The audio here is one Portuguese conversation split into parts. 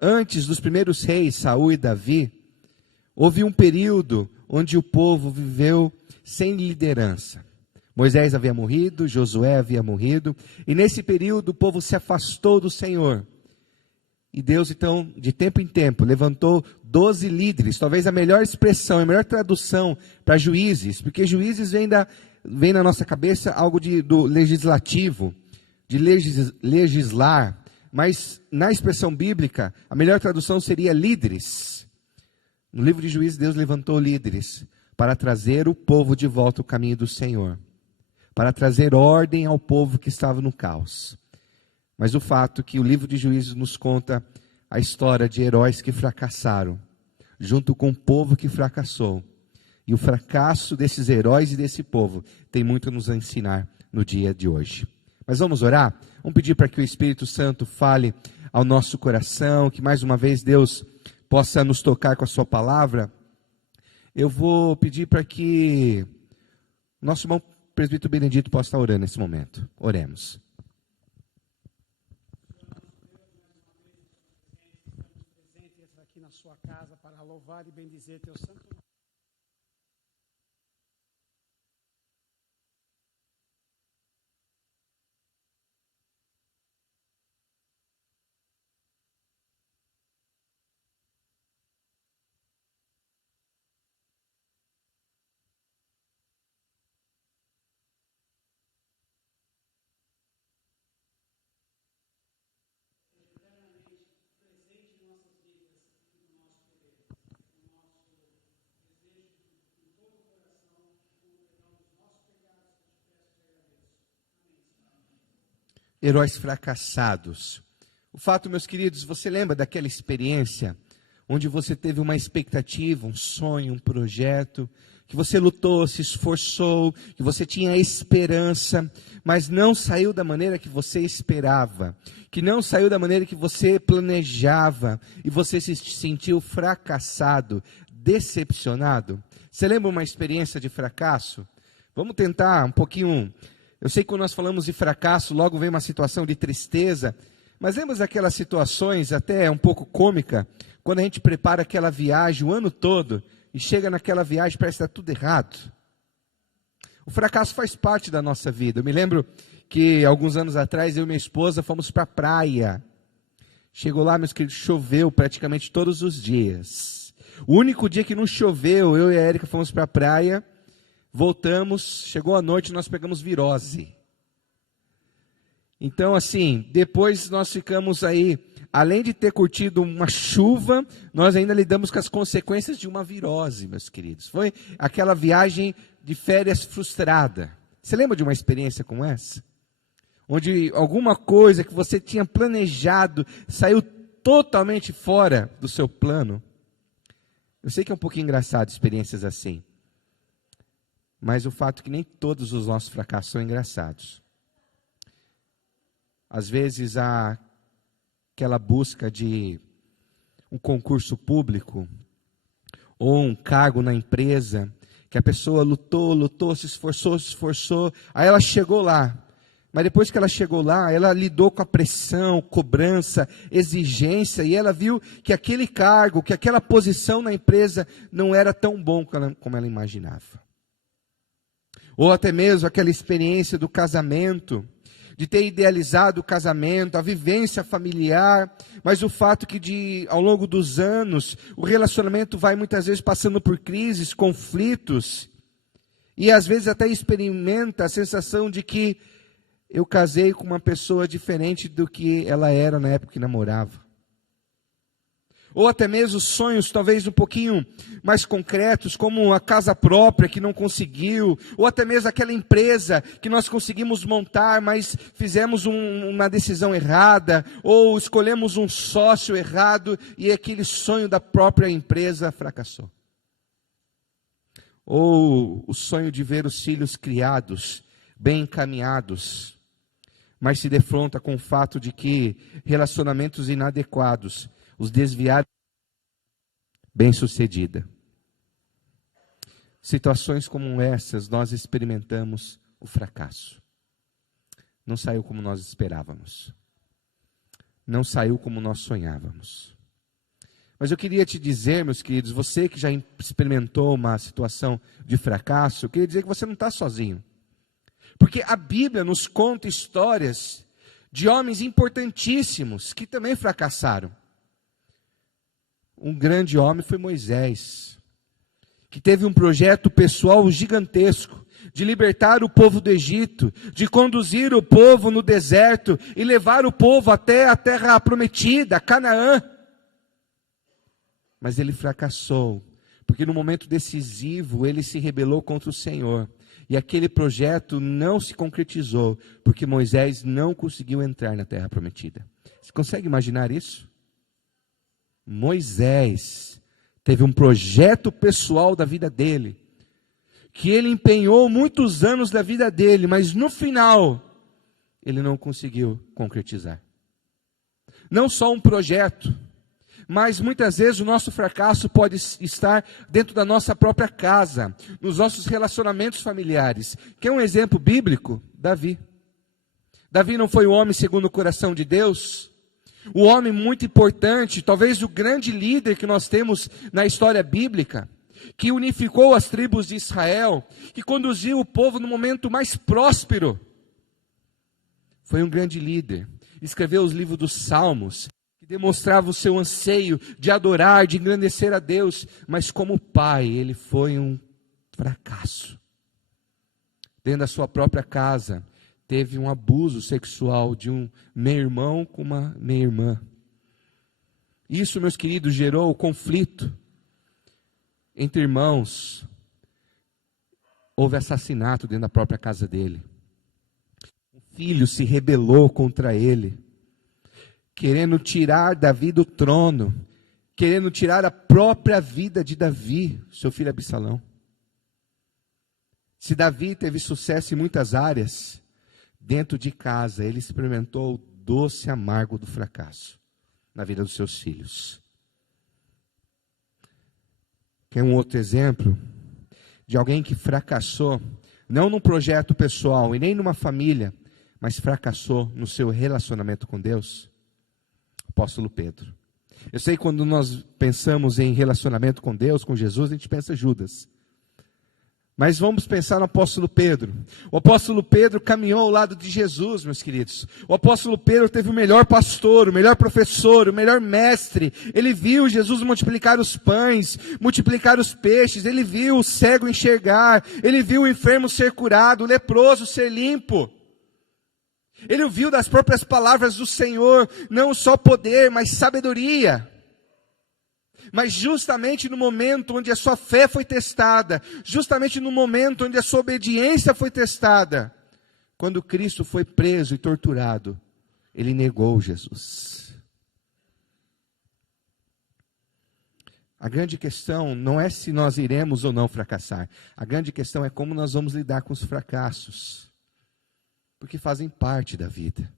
Antes dos primeiros reis, Saul e Davi, houve um período onde o povo viveu sem liderança. Moisés havia morrido, Josué havia morrido, e nesse período o povo se afastou do Senhor. E Deus, então, de tempo em tempo, levantou 12 líderes, talvez a melhor expressão, a melhor tradução para juízes, porque juízes vem na nossa cabeça algo do legislativo, de legislar, mas na expressão bíblica, a melhor tradução seria líderes. No livro de Juízes, Deus levantou líderes para trazer o povo de volta ao caminho do Senhor, para trazer ordem ao povo que estava no caos. Mas o fato que o livro de Juízes nos conta a história de heróis que fracassaram, junto com o povo que fracassou. E o fracasso desses heróis e desse povo tem muito a nos ensinar no dia de hoje. Mas vamos orar? Vamos pedir para que o Espírito Santo fale ao nosso coração, que mais uma vez Deus possa nos tocar com a sua palavra. Eu vou pedir para que nosso irmão presbítero Benedito possa estar orando nesse momento. Oremos. Aqui na sua casa para louvar e bendizer teu santo nome. Heróis fracassados. O fato, meus queridos, você lembra daquela experiência onde você teve uma expectativa, um sonho, um projeto, que você lutou, se esforçou, que você tinha esperança, mas não saiu da maneira que você esperava, que não saiu da maneira que você planejava, e você se sentiu fracassado, decepcionado? Você lembra uma experiência de fracasso? Vamos tentar um pouquinho. Eu sei que quando nós falamos de fracasso, logo vem uma situação de tristeza, mas lembra daquelas situações até um pouco cômica, quando a gente prepara aquela viagem o ano todo, e chega naquela viagem parece que está tudo errado. O fracasso faz parte da nossa vida. Eu me lembro que alguns anos atrás, eu e minha esposa fomos para a praia. Chegou lá, meus queridos, choveu praticamente todos os dias. O único dia que não choveu, eu e a Érica fomos para a praia, voltamos, chegou a noite, nós pegamos virose. Então, assim, depois nós ficamos aí, além de ter curtido uma chuva, nós ainda lidamos com as consequências de uma virose, meus queridos. Foi aquela viagem de férias frustrada. Você lembra de uma experiência como essa? Onde alguma coisa que você tinha planejado saiu totalmente fora do seu plano? Eu sei que é um pouquinho engraçado experiências assim. Mas o fato é que nem todos os nossos fracassos são engraçados. Às vezes há aquela busca de um concurso público ou um cargo na empresa, que a pessoa lutou, se esforçou, aí ela chegou lá. Mas depois que ela chegou lá, ela lidou com a pressão, cobrança, exigência, e ela viu que aquele cargo, que aquela posição na empresa não era tão bom como ela imaginava. Ou até mesmo aquela experiência do casamento, de ter idealizado o casamento, a vivência familiar, mas o fato que ao longo dos anos, o relacionamento vai muitas vezes passando por crises, conflitos, e às vezes até experimenta a sensação de que eu casei com uma pessoa diferente do que ela era na época que namorava. Ou até mesmo sonhos talvez um pouquinho mais concretos, como a casa própria que não conseguiu, ou até mesmo aquela empresa que nós conseguimos montar, mas fizemos uma decisão errada, ou escolhemos um sócio errado, e aquele sonho da própria empresa fracassou. Ou o sonho de ver os filhos criados, bem encaminhados, mas se defronta com o fato de que relacionamentos inadequados os desviaram bem-sucedida. Situações como essas, nós experimentamos o fracasso. Não saiu como nós esperávamos. Não saiu como nós sonhávamos. Mas eu queria te dizer, meus queridos, você que já experimentou uma situação de fracasso, eu queria dizer que você não está sozinho. Porque a Bíblia nos conta histórias de homens importantíssimos que também fracassaram. Um grande homem foi Moisés, que teve um projeto pessoal gigantesco, de libertar o povo do Egito, de conduzir o povo no deserto e levar o povo até a terra prometida, Canaã. Mas ele fracassou, porque no momento decisivo ele se rebelou contra o Senhor. E aquele projeto não se concretizou, porque Moisés não conseguiu entrar na terra prometida. Você consegue imaginar isso? Moisés teve um projeto pessoal da vida dele, que ele empenhou muitos anos da vida dele, mas no final, ele não conseguiu concretizar. Não só um projeto, mas muitas vezes o nosso fracasso pode estar dentro da nossa própria casa, nos nossos relacionamentos familiares. Quer um exemplo bíblico? Davi. Davi não foi o homem segundo o coração de Deus? O homem muito importante, talvez o grande líder que nós temos na história bíblica, que unificou as tribos de Israel, que conduziu o povo no momento mais próspero. Foi um grande líder. Escreveu os livros dos Salmos, que demonstrava o seu anseio de adorar, de engrandecer a Deus, mas como pai, ele foi um fracasso. Dentro da sua própria casa, teve um abuso sexual de um meio-irmão com uma meia-irmã. Isso, meus queridos, gerou conflito entre irmãos. Houve assassinato dentro da própria casa dele. O filho se rebelou contra ele, querendo tirar Davi do trono, querendo tirar a própria vida de Davi, seu filho Absalão. Se Davi teve sucesso em muitas áreas, dentro de casa ele experimentou o doce amargo do fracasso na vida dos seus filhos. Quer um outro exemplo de alguém que fracassou, não num projeto pessoal e nem numa família, mas fracassou no seu relacionamento com Deus? Apóstolo Pedro. Eu sei que quando nós pensamos em relacionamento com Deus, com Jesus, a gente pensa em Judas. Mas vamos pensar no apóstolo Pedro. O apóstolo Pedro caminhou ao lado de Jesus, meus queridos. O apóstolo Pedro teve o melhor pastor, o melhor professor, o melhor mestre. Ele viu Jesus multiplicar os pães, multiplicar os peixes. Ele viu o cego enxergar. Ele viu o enfermo ser curado, o leproso ser limpo. Ele ouviu das próprias palavras do Senhor, não só poder, mas sabedoria. Mas justamente no momento onde a sua fé foi testada, justamente no momento onde a sua obediência foi testada, quando Cristo foi preso e torturado, ele negou Jesus. A grande questão não é se nós iremos ou não fracassar. A grande questão é como nós vamos lidar com os fracassos, porque fazem parte da vida.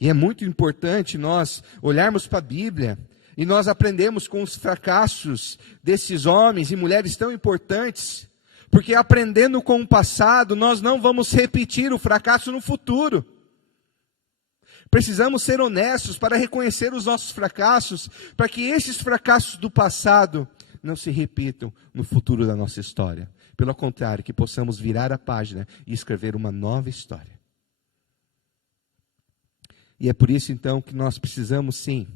E é muito importante nós olharmos para a Bíblia e nós aprendemos com os fracassos desses homens e mulheres tão importantes, porque aprendendo com o passado, nós não vamos repetir o fracasso no futuro. Precisamos ser honestos para reconhecer os nossos fracassos, para que esses fracassos do passado não se repitam no futuro da nossa história. Pelo contrário, que possamos virar a página e escrever uma nova história. E é por isso então que nós precisamos sim,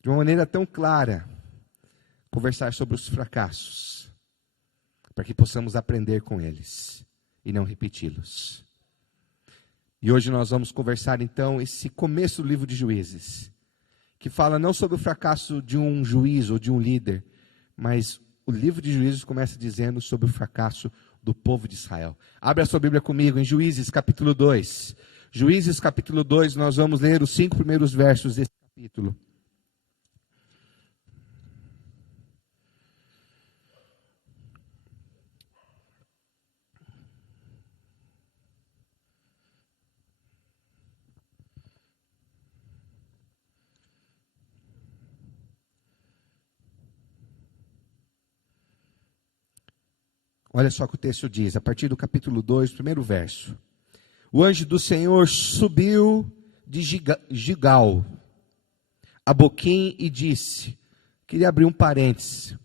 de uma maneira tão clara, conversar sobre os fracassos, para que possamos aprender com eles e não repeti-los. E hoje nós vamos conversar então esse começo do livro de Juízes, que fala não sobre o fracasso de um juiz ou de um líder, mas o livro de Juízes começa dizendo sobre o fracasso do povo de Israel. Abra a sua Bíblia comigo em Juízes capítulo 2. Juízes capítulo 2, nós vamos ler os 5 primeiros versos desse capítulo. Olha só o que o texto diz, a partir do capítulo 2, primeiro verso. O anjo do Senhor subiu de Gigal, a Boquim e disse, queria abrir um parênteses,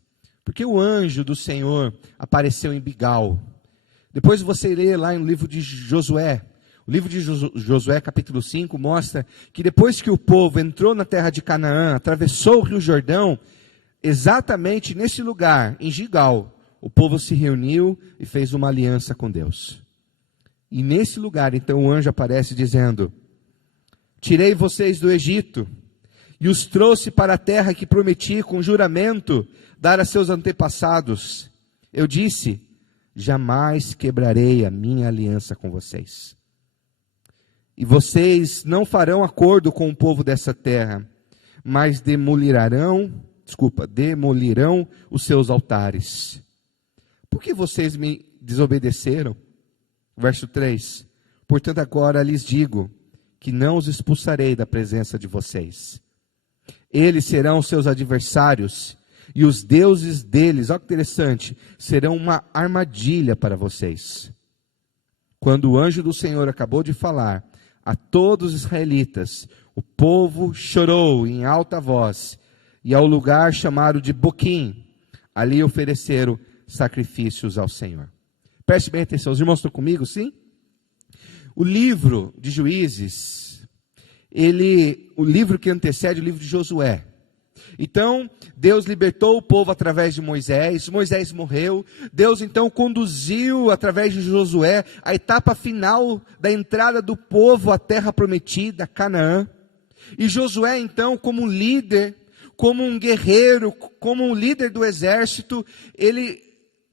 porque o anjo do Senhor apareceu em Bigal. Depois você lê lá no livro de Josué, o livro de Josué capítulo 5 mostra que depois que o povo entrou na terra de Canaã, atravessou o rio Jordão, exatamente nesse lugar, em Gigal, o povo se reuniu e fez uma aliança com Deus. E nesse lugar, então, o anjo aparece dizendo, tirei vocês do Egito e os trouxe para a terra que prometi com juramento dar a seus antepassados. Eu disse, jamais quebrarei a minha aliança com vocês. E vocês não farão acordo com o povo dessa terra, mas demolirão os seus altares. Por que vocês me desobedeceram? Verso 3. Portanto, agora lhes digo que não os expulsarei da presença de vocês. Eles serão seus adversários e os deuses deles, olha que interessante, serão uma armadilha para vocês. Quando o anjo do Senhor acabou de falar a todos os israelitas, o povo chorou em alta voz e ao lugar chamado de Boquim, ali ofereceram sacrifícios ao Senhor. Preste bem atenção, os irmãos estão comigo, sim? O livro de Juízes, o livro que antecede o livro de Josué. Então, Deus libertou o povo através de Moisés, Moisés morreu, Deus então conduziu através de Josué a etapa final da entrada do povo à terra prometida, Canaã. E Josué então, como líder, como um guerreiro, como um líder do exército, ele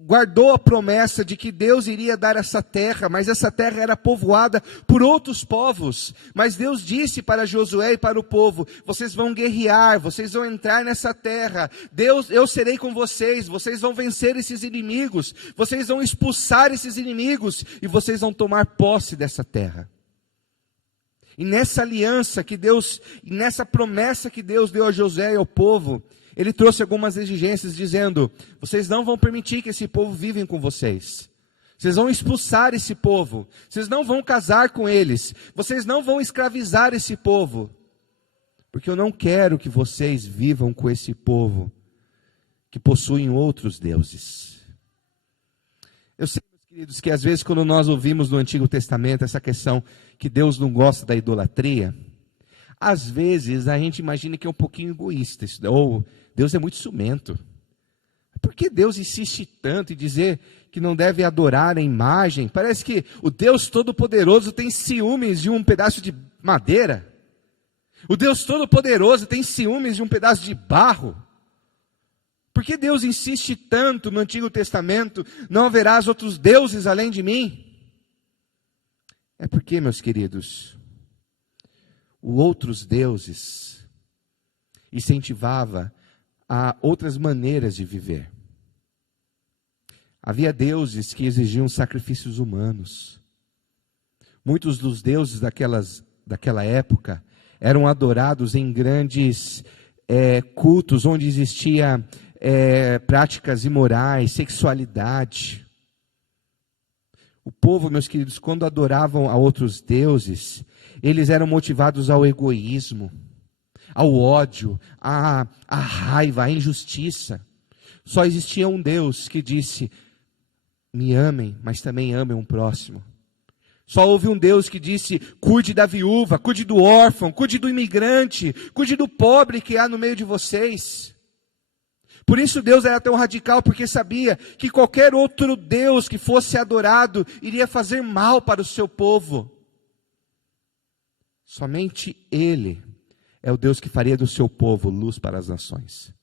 guardou a promessa de que Deus iria dar essa terra, mas essa terra era povoada por outros povos. Mas Deus disse para Josué e para o povo, vocês vão guerrear, vocês vão entrar nessa terra, eu serei com vocês, vocês vão vencer esses inimigos, vocês vão expulsar esses inimigos, e vocês vão tomar posse dessa terra. E nessa aliança que Deus, nessa promessa que Deus deu a Josué e ao povo, Ele trouxe algumas exigências dizendo, vocês não vão permitir que esse povo viva com vocês. Vocês vão expulsar esse povo. Vocês não vão casar com eles. Vocês não vão escravizar esse povo. Porque eu não quero que vocês vivam com esse povo que possuem outros deuses. Eu sei, meus queridos, que às vezes quando nós ouvimos no Antigo Testamento essa questão que Deus não gosta da idolatria, às vezes a gente imagina que é um pouquinho egoísta, ou Deus é muito ciumento. Por que Deus insiste tanto em dizer que não deve adorar a imagem? Parece que o Deus Todo-Poderoso tem ciúmes de um pedaço de madeira. O Deus Todo-Poderoso tem ciúmes de um pedaço de barro. Por que Deus insiste tanto no Antigo Testamento, não haverás outros deuses além de mim? É porque, meus queridos, os outros deuses incentivava a outras maneiras de viver. Havia deuses que exigiam sacrifícios humanos. Muitos dos deuses daquela época eram adorados em grandes cultos, onde existia práticas imorais, sexualidade. O povo, meus queridos, quando adoravam a outros deuses, eles eram motivados ao egoísmo, ao ódio, à raiva, à injustiça. Só existia um Deus que disse, me amem, mas também amem um próximo. Só houve um Deus que disse, cuide da viúva, cuide do órfão, cuide do imigrante, cuide do pobre que há no meio de vocês. Por isso Deus era tão radical, porque sabia que qualquer outro Deus que fosse adorado iria fazer mal para o seu povo. Somente Ele é o Deus que faria do seu povo luz para as nações.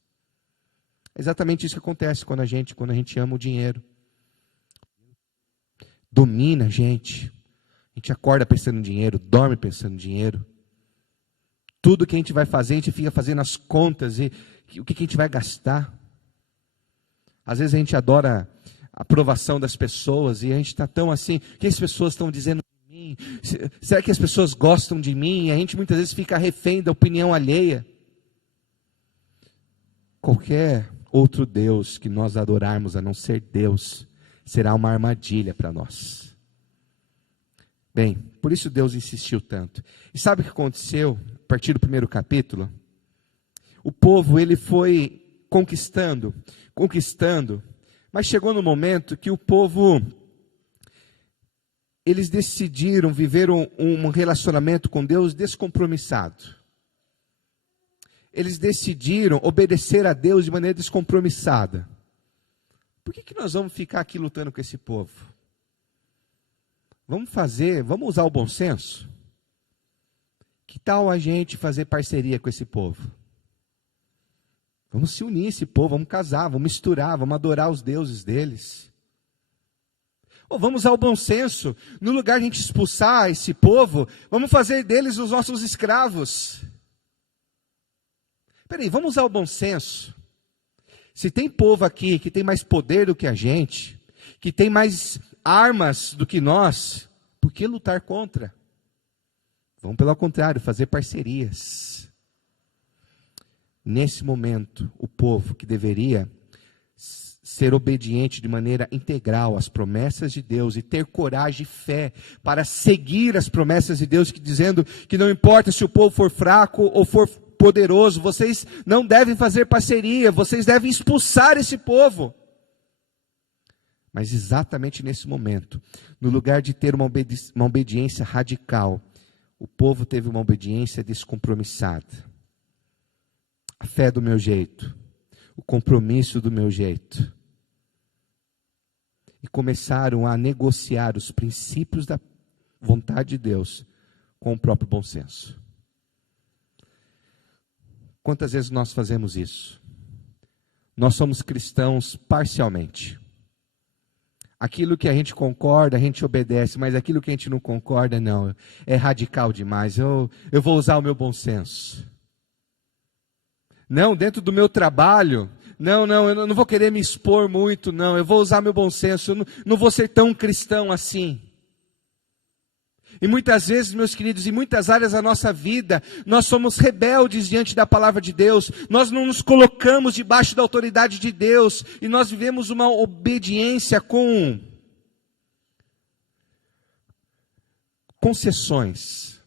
É exatamente isso que acontece quando a gente ama o dinheiro. Domina a gente. A gente acorda pensando em dinheiro, dorme pensando em dinheiro. Tudo que a gente vai fazer, a gente fica fazendo as contas e o que a gente vai gastar. Às vezes a gente adora a aprovação das pessoas e a gente está tão assim, o que as pessoas estão dizendo de mim? Será que as pessoas gostam de mim? E a gente muitas vezes fica refém da opinião alheia. Qualquer outro Deus que nós adorarmos a não ser Deus, será uma armadilha para nós. Bem, por isso Deus insistiu tanto. E sabe o que aconteceu a partir do primeiro capítulo? O povo, ele foi conquistando, mas chegou no momento que o povo, eles decidiram viver um relacionamento com Deus descompromissado. Eles decidiram obedecer a Deus de maneira descompromissada. Por que nós vamos ficar aqui lutando com esse povo? Vamos usar o bom senso? Que tal a gente fazer parceria com esse povo? Vamos se unir esse povo, vamos casar, vamos misturar, vamos adorar os deuses deles. Ou vamos usar o bom senso, no lugar de a gente expulsar esse povo, vamos fazer deles os nossos escravos. Peraí, vamos usar o bom senso. Se tem povo aqui que tem mais poder do que a gente, que tem mais armas do que nós, por que lutar contra? Vamos, pelo contrário, fazer parcerias. Nesse momento, o povo que deveria ser obediente de maneira integral às promessas de Deus e ter coragem e fé para seguir as promessas de Deus, dizendo que não importa se o povo for fraco ou for poderoso, vocês não devem fazer parceria, vocês devem expulsar esse povo. Mas exatamente nesse momento, no lugar de ter uma obediência radical, o povo teve uma obediência descompromissada. A fé do meu jeito, o compromisso do meu jeito. E começaram a negociar os princípios da vontade de Deus com o próprio bom senso. Quantas vezes nós fazemos isso? Nós somos cristãos parcialmente. Aquilo que a gente concorda, a gente obedece, mas aquilo que a gente não concorda, não. É radical demais. Eu vou usar o meu bom senso. Não, dentro do meu trabalho, eu não vou querer me expor muito, não. Eu vou usar meu bom senso, eu não vou ser tão cristão assim. E muitas vezes, meus queridos, em muitas áreas da nossa vida, nós somos rebeldes diante da palavra de Deus, nós não nos colocamos debaixo da autoridade de Deus, e nós vivemos uma obediência com concessões.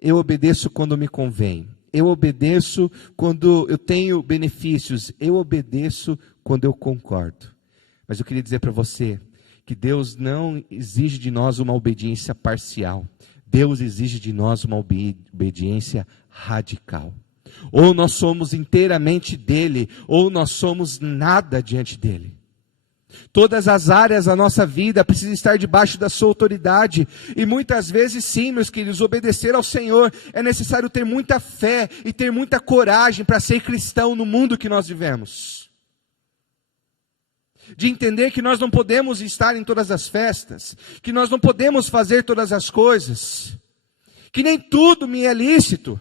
Eu obedeço quando me convém, eu obedeço quando eu tenho benefícios, eu obedeço quando eu concordo. Mas eu queria dizer para você, que Deus não exige de nós uma obediência parcial. Deus exige de nós uma obediência radical. Ou nós somos inteiramente dele, ou nós somos nada diante dele. Todas as áreas da nossa vida precisam estar debaixo da sua autoridade. E muitas vezes sim, meus queridos, obedecer ao Senhor é necessário ter muita fé e ter muita coragem para ser cristão no mundo que nós vivemos. De entender que nós não podemos estar em todas as festas, que nós não podemos fazer todas as coisas, que nem tudo me é lícito.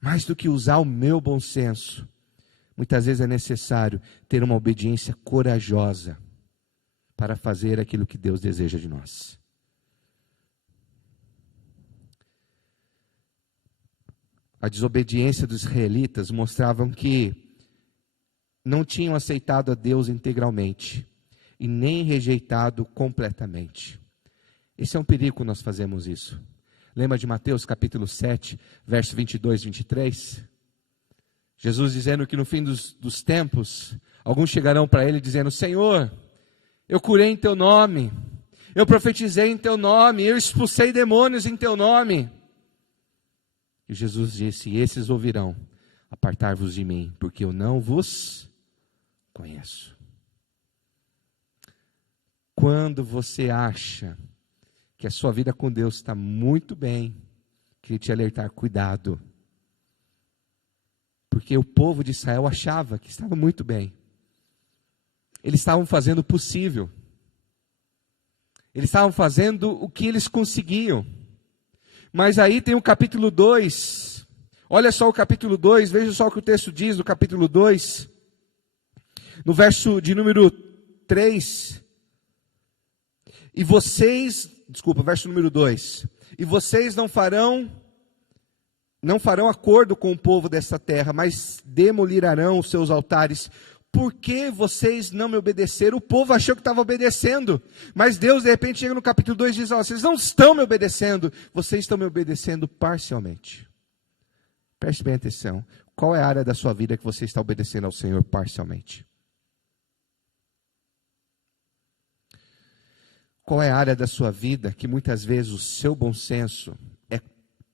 Mais do que usar o meu bom senso, muitas vezes é necessário ter uma obediência corajosa para fazer aquilo que Deus deseja de nós. A desobediência dos israelitas mostravam que não tinham aceitado a Deus integralmente e nem rejeitado completamente. Esse é um perigo quando nós fazemos isso. Lembra de Mateus capítulo 7, verso 22 e 23? Jesus dizendo que no fim dos tempos, alguns chegarão para ele dizendo: Senhor, eu curei em teu nome, eu profetizei em teu nome, eu expulsei demônios em teu nome. E Jesus disse: esses ouvirão: apartai-vos de mim, porque eu não vos conheço. Quando você acha que a sua vida com Deus está muito bem, queria te alertar, cuidado. Porque o povo de Israel achava que estava muito bem. Eles estavam fazendo o possível. Eles estavam fazendo o que eles conseguiam. Mas aí tem o capítulo 2. Olha só o capítulo 2, veja só o que o texto diz no capítulo 2. No verso de número 3. Verso número 2. E vocês não farão acordo com o povo dessa terra, mas demolirão os seus altares. Por que vocês não me obedeceram? O povo achou que estava obedecendo, mas Deus de repente chega no capítulo 2 e diz: vocês não estão me obedecendo, vocês estão me obedecendo parcialmente. Preste bem atenção. Qual é a área da sua vida que você está obedecendo ao Senhor parcialmente? Qual é a área da sua vida que muitas vezes o seu bom senso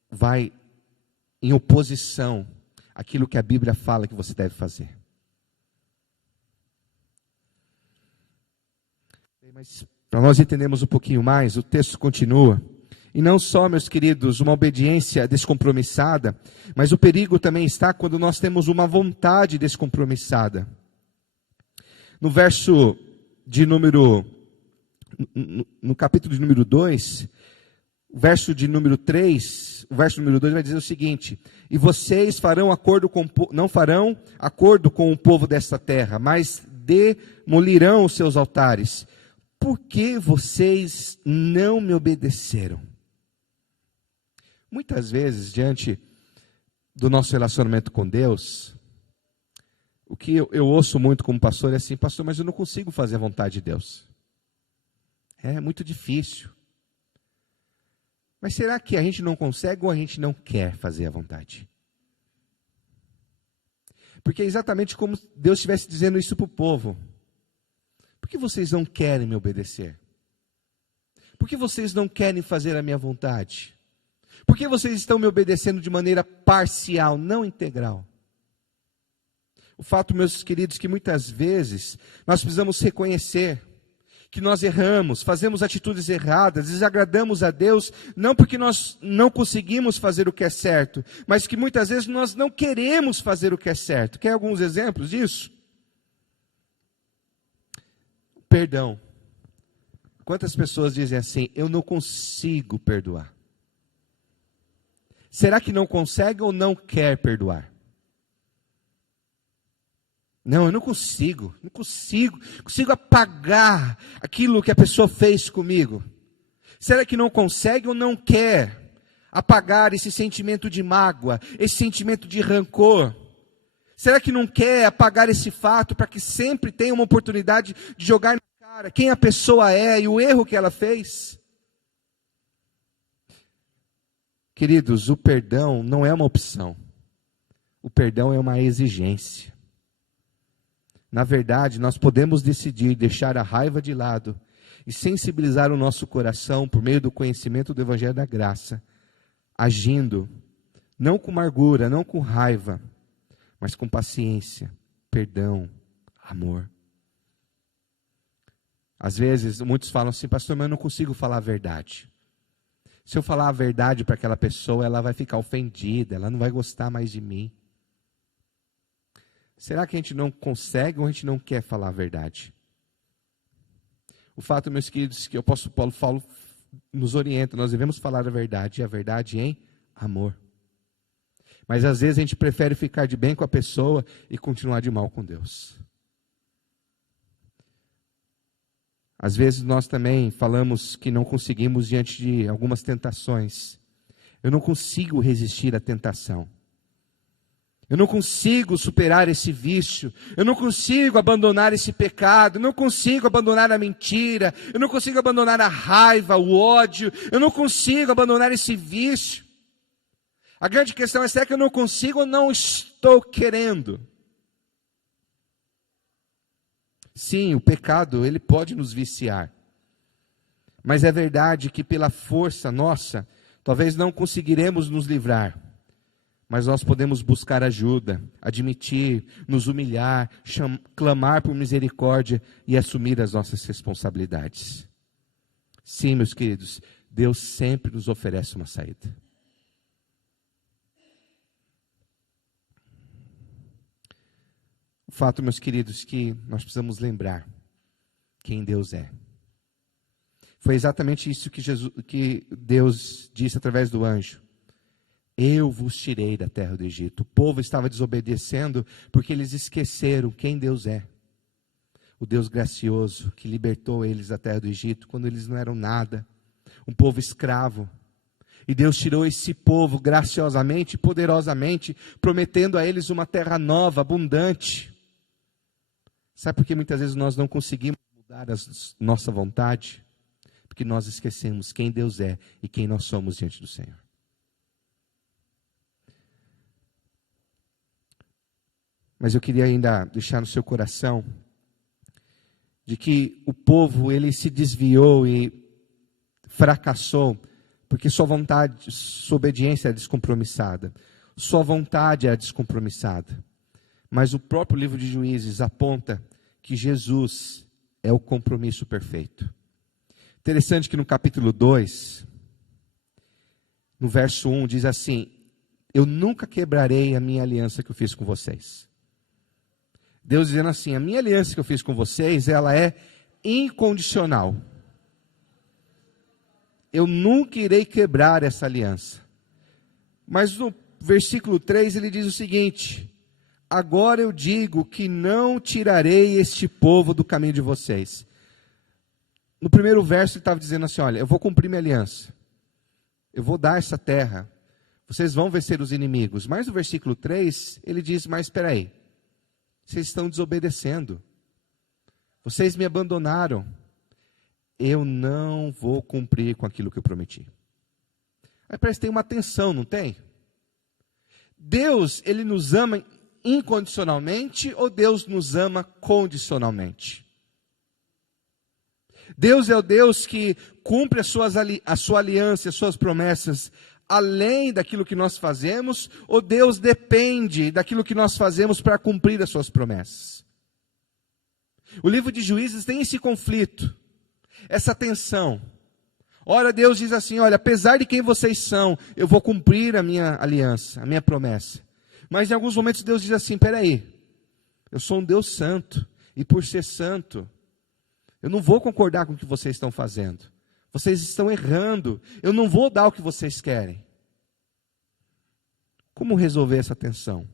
vai em oposição àquilo que a Bíblia fala que você deve fazer? Mas para nós entendermos um pouquinho mais, o texto continua. E não só, meus queridos, uma obediência descompromissada, mas o perigo também está quando nós temos uma vontade descompromissada. No verso de número, no capítulo de número 2, o verso de número 3, o verso número 2 vai dizer o seguinte: e vocês não farão acordo com o povo desta terra, mas demolirão os seus altares. Por que vocês não me obedeceram? Muitas vezes, diante do nosso relacionamento com Deus, o que eu ouço muito como pastor é assim: pastor, mas eu não consigo fazer a vontade de Deus. É muito difícil. Mas será que a gente não consegue ou a gente não quer fazer a vontade? Porque é exatamente como Deus estivesse dizendo isso para o povo. Por que vocês não querem me obedecer? Por que vocês não querem fazer a minha vontade? Por que vocês estão me obedecendo de maneira parcial, não integral? O fato, meus queridos, que muitas vezes nós precisamos reconhecer que nós erramos, fazemos atitudes erradas, desagradamos a Deus, não porque nós não conseguimos fazer o que é certo, mas que muitas vezes nós não queremos fazer o que é certo. Quer alguns exemplos disso? Perdão. Quantas pessoas dizem assim: eu não consigo perdoar? Será que não consegue ou não quer perdoar? Não, eu não consigo apagar aquilo que a pessoa fez comigo. Será que não consegue ou não quer apagar esse sentimento de mágoa, esse sentimento de rancor? Será que não quer apagar esse fato para que sempre tenha uma oportunidade de jogar na cara quem a pessoa é e o erro que ela fez? Queridos, o perdão não é uma opção. O perdão é uma exigência. Na verdade, nós podemos decidir deixar a raiva de lado e sensibilizar o nosso coração por meio do conhecimento do Evangelho da Graça, agindo não com amargura, não com raiva, mas com paciência, perdão, amor. Às vezes, muitos falam assim: pastor, mas eu não consigo falar a verdade. Se eu falar a verdade para aquela pessoa, ela vai ficar ofendida, ela não vai gostar mais de mim. Será que a gente não consegue ou a gente não quer falar a verdade? O fato, meus queridos, que o apóstolo Paulo nos orienta: nós devemos falar a verdade, e a verdade em amor. Mas às vezes a gente prefere ficar de bem com a pessoa e continuar de mal com Deus. Às vezes nós também falamos que não conseguimos diante de algumas tentações. Eu não consigo resistir à tentação. Eu não consigo superar esse vício. Eu não consigo abandonar esse pecado. Eu não consigo abandonar a mentira. Eu não consigo abandonar a raiva, o ódio. Eu não consigo abandonar esse vício. A grande questão é: será que eu não consigo ou não estou querendo? Sim, o pecado, ele pode nos viciar. Mas é verdade que pela força nossa, talvez não conseguiremos nos livrar. Mas nós podemos buscar ajuda, admitir, nos humilhar, clamar por misericórdia e assumir as nossas responsabilidades. Sim, meus queridos, Deus sempre nos oferece uma saída. O fato, meus queridos, que nós precisamos lembrar quem Deus é. Foi exatamente isso que Deus disse através do anjo: eu vos tirei da terra do Egito. O povo estava desobedecendo porque eles esqueceram quem Deus é. O Deus gracioso que libertou eles da terra do Egito quando eles não eram nada. Um povo escravo. E Deus tirou esse povo graciosamente, poderosamente, prometendo a eles uma terra nova, abundante. Sabe por que muitas vezes nós não conseguimos mudar a nossa vontade? Porque nós esquecemos quem Deus é e quem nós somos diante do Senhor. Mas eu queria ainda deixar no seu coração de que o povo, ele se desviou e fracassou, porque sua vontade, sua obediência era descompromissada. Sua vontade era descompromissada. Mas o próprio livro de Juízes aponta que Jesus é o compromisso perfeito. Interessante que no capítulo 2, no verso 1, diz assim: eu nunca quebrarei a minha aliança que eu fiz com vocês. Deus dizendo assim: a minha aliança que eu fiz com vocês, ela é incondicional. Eu nunca irei quebrar essa aliança. Mas no versículo 3 ele diz o seguinte: agora eu digo que não tirarei este povo do caminho de vocês. No primeiro verso ele estava dizendo assim: olha, eu vou cumprir minha aliança. Eu vou dar essa terra. Vocês vão vencer os inimigos. Mas no versículo 3 ele diz: mas espera aí. Vocês estão desobedecendo. Vocês me abandonaram. Eu não vou cumprir com aquilo que eu prometi. Aí parece que tem uma tensão, não tem? Deus, ele nos ama incondicionalmente ou Deus nos ama condicionalmente? Deus é o Deus que cumpre a sua aliança, as suas promessas, além daquilo que nós fazemos, ou Deus depende daquilo que nós fazemos para cumprir as suas promessas? O livro de Juízes tem esse conflito, essa tensão. Ora, Deus diz assim: olha, apesar de quem vocês são, eu vou cumprir a minha aliança, a minha promessa. Mas em alguns momentos Deus diz assim: peraí, eu sou um Deus santo, e por ser santo, eu não vou concordar com o que vocês estão fazendo. Vocês estão errando. Eu não vou dar o que vocês querem. Como resolver essa tensão?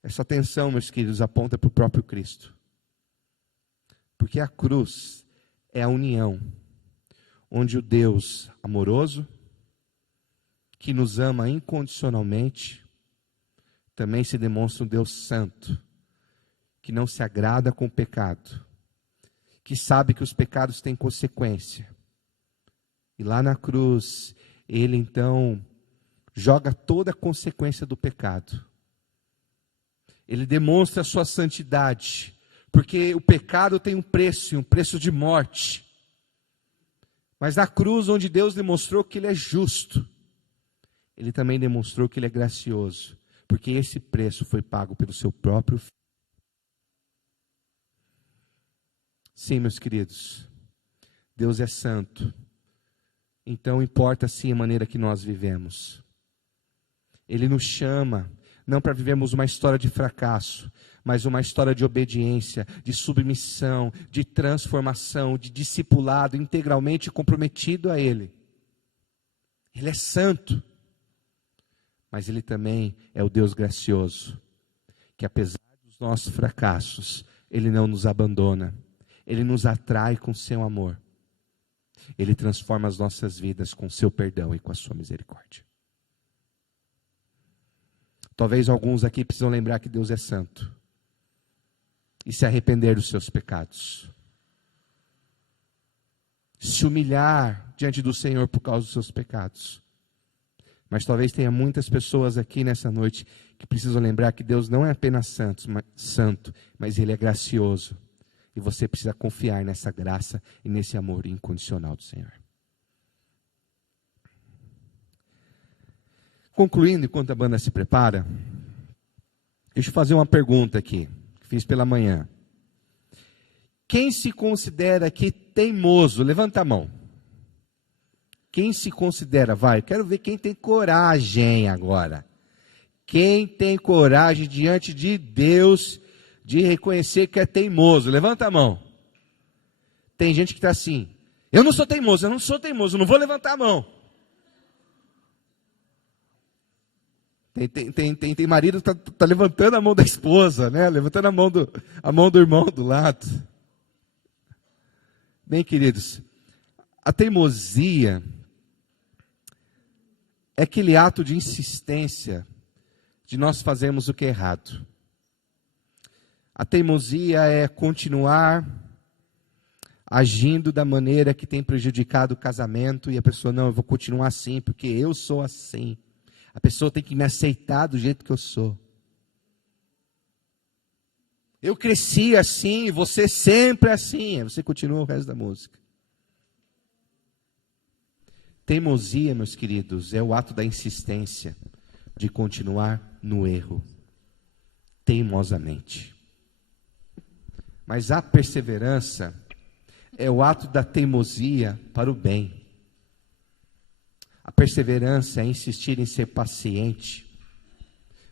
Essa tensão, meus queridos, aponta para o próprio Cristo. Porque a cruz é a união, onde o Deus amoroso, que nos ama incondicionalmente, também se demonstra um Deus santo, que não se agrada com o pecado, que sabe que os pecados têm consequência. E lá na cruz, ele então joga toda a consequência do pecado. Ele demonstra a sua santidade, porque o pecado tem um preço de morte. Mas na cruz, onde Deus demonstrou que ele é justo, ele também demonstrou que ele é gracioso, porque esse preço foi pago pelo seu próprio Filho. Sim, meus queridos, Deus é santo, então importa sim a maneira que nós vivemos. Ele nos chama, não para vivermos uma história de fracasso, mas uma história de obediência, de submissão, de transformação, de discipulado integralmente comprometido a Ele. Ele é santo, mas Ele também é o Deus gracioso, que apesar dos nossos fracassos, Ele não nos abandona. Ele nos atrai com seu amor. Ele transforma as nossas vidas com seu perdão e com a sua misericórdia. Talvez alguns aqui precisam lembrar que Deus é santo e se arrepender dos seus pecados. Se humilhar diante do Senhor por causa dos seus pecados. Mas talvez tenha muitas pessoas aqui nessa noite que precisam lembrar que Deus não é apenas santo, mas Ele é gracioso. E você precisa confiar nessa graça e nesse amor incondicional do Senhor. Concluindo, enquanto a banda se prepara, deixa eu fazer uma pergunta aqui, que fiz pela manhã. Quem se considera aqui teimoso? Levanta a mão. Quem se considera? Vai, quero ver quem tem coragem agora. Quem tem coragem diante de Deus de reconhecer que é teimoso? Levanta a mão. Tem gente que está assim: eu não sou teimoso, não vou levantar a mão. Tem marido que tá levantando a mão da esposa, né? Levantando a mão do irmão do lado. Bem, queridos, a teimosia é aquele ato de insistência de nós fazermos o que é errado. A teimosia é continuar agindo da maneira que tem prejudicado o casamento e a pessoa: não, eu vou continuar assim porque eu sou assim. A pessoa tem que me aceitar do jeito que eu sou. Eu cresci assim, você sempre assim. Aí você continua o resto da música. Teimosia, meus queridos, é o ato da insistência de continuar no erro, teimosamente. Mas a perseverança é o ato da teimosia para o bem. A perseverança é insistir em ser paciente,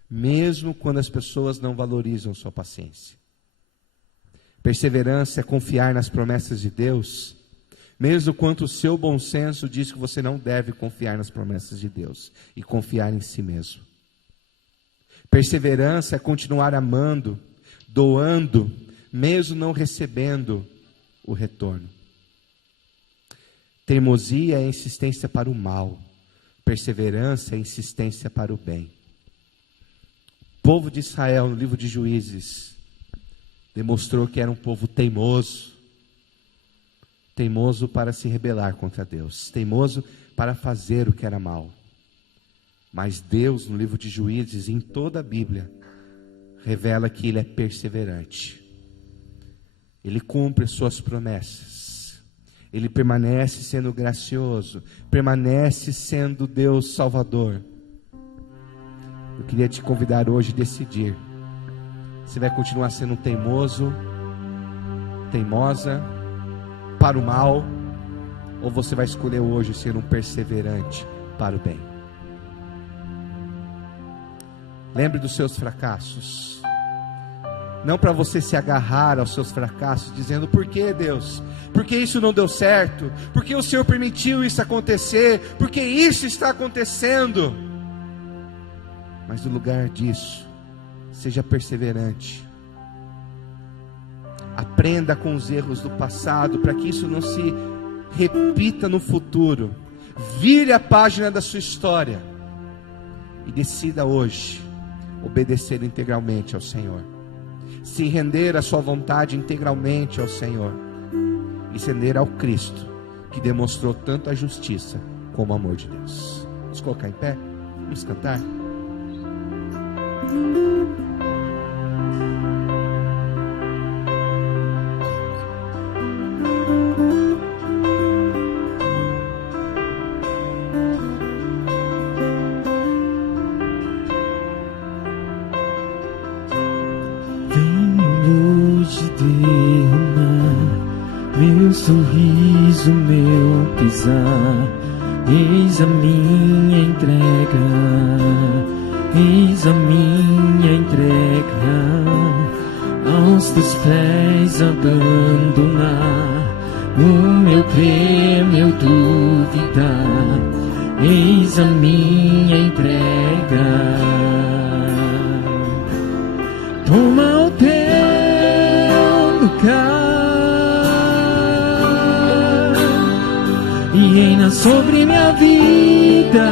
mesmo quando as pessoas não valorizam sua paciência. Perseverança é confiar nas promessas de Deus, mesmo quando o seu bom senso diz que você não deve confiar nas promessas de Deus e confiar em si mesmo. Perseverança é continuar amando, doando, mesmo não recebendo o retorno. Teimosia é insistência para o mal. Perseverança é insistência para o bem. O povo de Israel, no livro de Juízes, demonstrou que era um povo teimoso. Teimoso para se rebelar contra Deus. Teimoso para fazer o que era mal. Mas Deus, no livro de Juízes, em toda a Bíblia, revela que Ele é perseverante. Ele cumpre as suas promessas. Ele permanece sendo gracioso. Permanece sendo Deus Salvador. Eu queria te convidar hoje a decidir. Você vai continuar sendo teimoso, teimosa, para o mal, ou você vai escolher hoje ser um perseverante para o bem? Lembre dos seus fracassos. Não para você se agarrar aos seus fracassos, dizendo: por que, Deus? Por que isso não deu certo? Por que o Senhor permitiu isso acontecer? Por que isso está acontecendo? Mas no lugar disso, seja perseverante. Aprenda com os erros do passado, para que isso não se repita no futuro. Vire a página da sua história e decida hoje obedecer integralmente ao Senhor. Se render à sua vontade integralmente ao Senhor. E se render ao Cristo, que demonstrou tanto a justiça como o amor de Deus. Vamos colocar em pé? Vamos cantar? Sorriso, meu pisar, eis a minha entrega, eis a minha entrega, aos teus pés abandonar, o meu crer, meu duvidar, eis a minha entrega. Toma o teu lugar e reina sobre minha vida,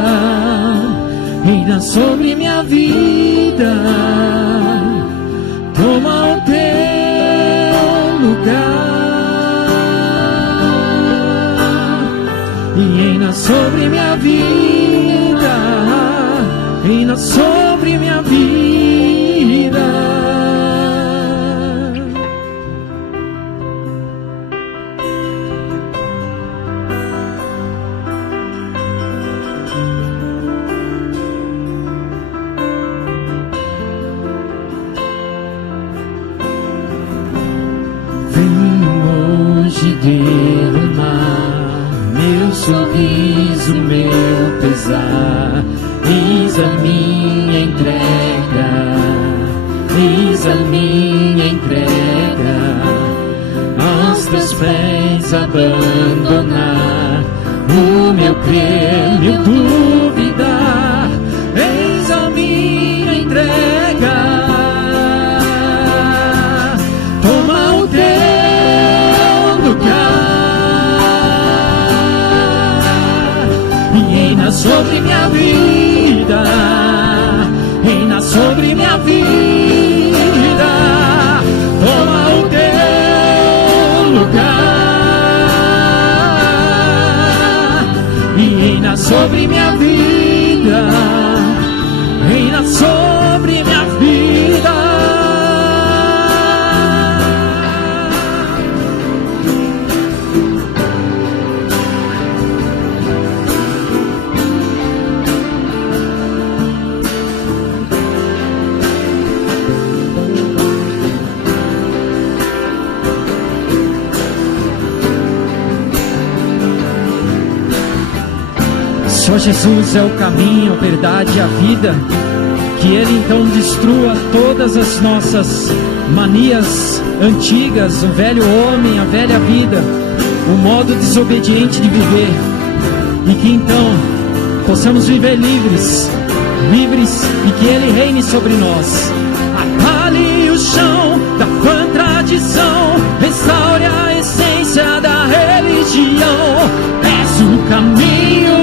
reina sobre minha vida. Toma o teu lugar e reina sobre minha vida, reina sobre minha vida. Derramar meu sorriso, meu pesar, eis a minha entrega, eis a minha entrega, aos teus pés abandonar, o meu crer, meu duvidar, eis a minha entrega. Toma o teu sobre minha vida, reina sobre minha vida. Toma o teu lugar e reina sobre minha vida, reina sobre minha vida. Só Jesus é o caminho, a verdade e a vida. Que Ele então destrua todas as nossas manias antigas, o velho homem, a velha vida, o modo desobediente de viver, e que então possamos viver livres e que Ele reine sobre nós. Apale o chão da vã tradição, restaure a essência da religião. És o caminho,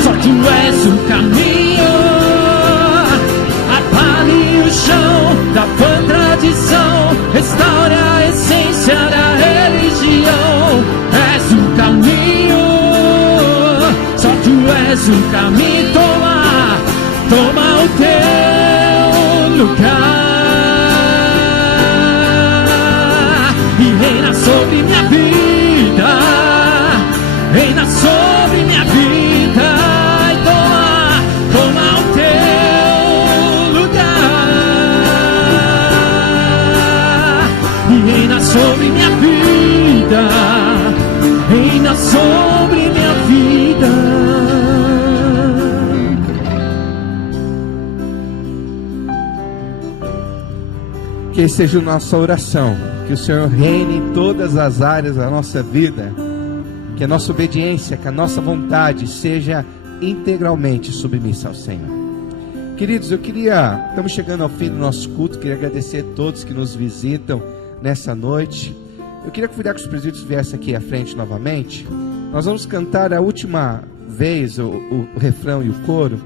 só Tu és o caminho. Apale o chão da vã tradição, restaure a essência da religião. És o caminho, só Tu és o caminho. Toma o Teu lugar e reina sobre minha vida, reina sobre minha vida. E toma o Teu lugar e reina sobre minha vida, reina sobre minha vida. Que seja a nossa oração, que o Senhor reine em todas as áreas da nossa vida, que a nossa obediência, que a nossa vontade seja integralmente submissa ao Senhor. Queridos, estamos chegando ao fim do nosso culto, queria agradecer a todos que nos visitam nessa noite. Eu queria convidar que os presbíteros viessem aqui à frente novamente. Nós vamos cantar a última vez o refrão e o coro.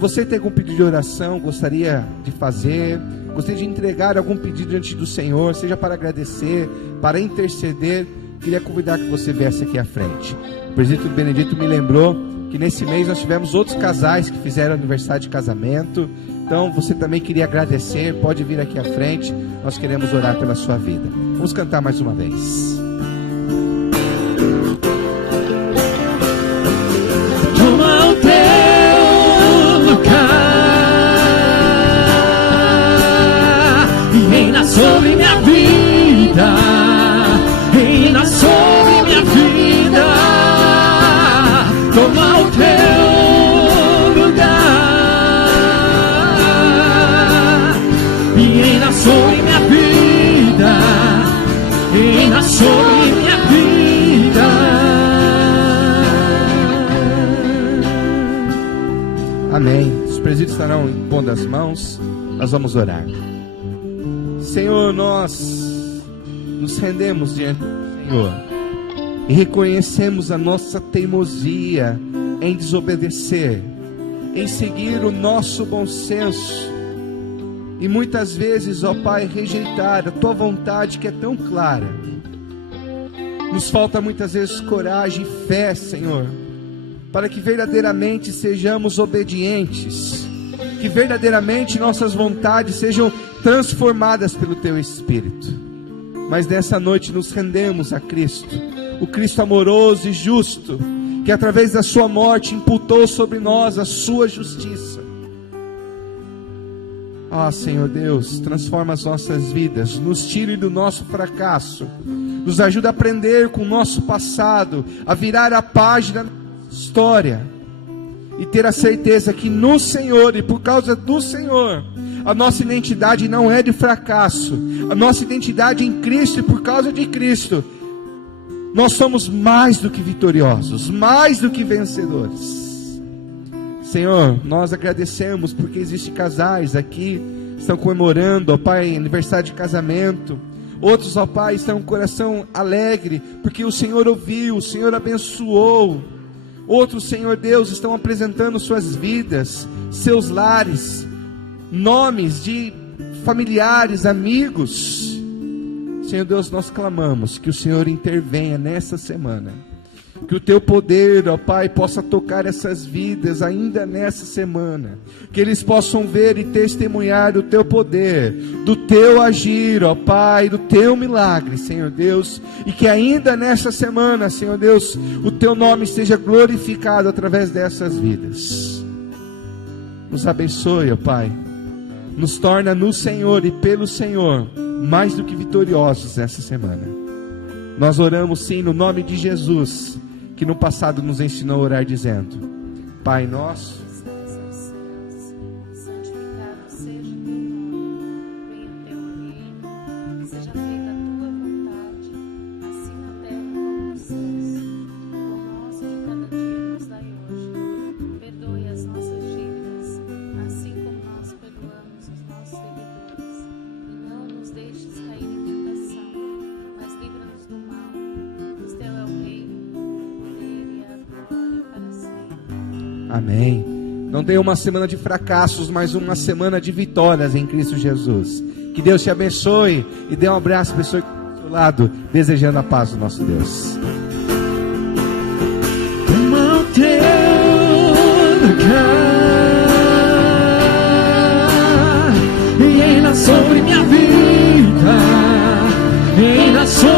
Você tem algum pedido de oração, gostaria de fazer, gostaria de entregar algum pedido diante do Senhor, seja para agradecer, para interceder, queria convidar que você viesse aqui à frente. O presbítero Benedito me lembrou que nesse mês nós tivemos outros casais que fizeram aniversário de casamento, então você também queria agradecer, pode vir aqui à frente, nós queremos orar pela sua vida. Vamos cantar mais uma vez. Sobre minha vida, reina sobre minha vida. Toma o Teu lugar e reina sobre minha vida, reina sobre minha vida. Amém. Os presbíteros estarão impondo as mãos, nós vamos orar. Senhor, nós nos rendemos diante do Senhor e reconhecemos a nossa teimosia em desobedecer, em seguir o nosso bom senso e muitas vezes, ó Pai, rejeitar a Tua vontade que é tão clara. Nos falta muitas vezes coragem e fé, Senhor, para que verdadeiramente sejamos obedientes, que verdadeiramente nossas vontades sejam transformadas pelo Teu Espírito. Mas nessa noite nos rendemos a Cristo, o Cristo amoroso e justo, que através da Sua morte imputou sobre nós a Sua justiça. Senhor Deus, transforma as nossas vidas, nos tire do nosso fracasso, nos ajuda a aprender com o nosso passado, a virar a página da história e ter a certeza que no Senhor e por causa do Senhor, a nossa identidade não é de fracasso, a nossa identidade em Cristo, e por causa de Cristo, nós somos mais do que vitoriosos, mais do que vencedores. Senhor, nós agradecemos porque existem casais aqui, estão comemorando, ó Pai, aniversário de casamento. Outros, ó Pai, estão com o coração alegre, porque o Senhor ouviu, o Senhor abençoou. Outros, Senhor Deus, estão apresentando suas vidas, seus lares, nomes de familiares, amigos. Senhor Deus, nós clamamos que o Senhor intervenha nessa semana, que o Teu poder, ó Pai, possa tocar essas vidas ainda nessa semana, que eles possam ver e testemunhar do Teu poder, do Teu agir, ó Pai, do Teu milagre, Senhor Deus, e que ainda nessa semana, Senhor Deus, o Teu nome seja glorificado através dessas vidas. Nos abençoe, ó Pai, nos torna no Senhor e pelo Senhor mais do que vitoriosos nessa semana. Nós oramos sim no nome de Jesus, que no passado nos ensinou a orar dizendo: Pai nosso, amém. Não tenha uma semana de fracassos, mas uma semana de vitórias em Cristo Jesus. Que Deus te abençoe e dê um abraço à pessoa que está do seu lado, desejando a paz do nosso Deus. Sobre minha vida, reina sobre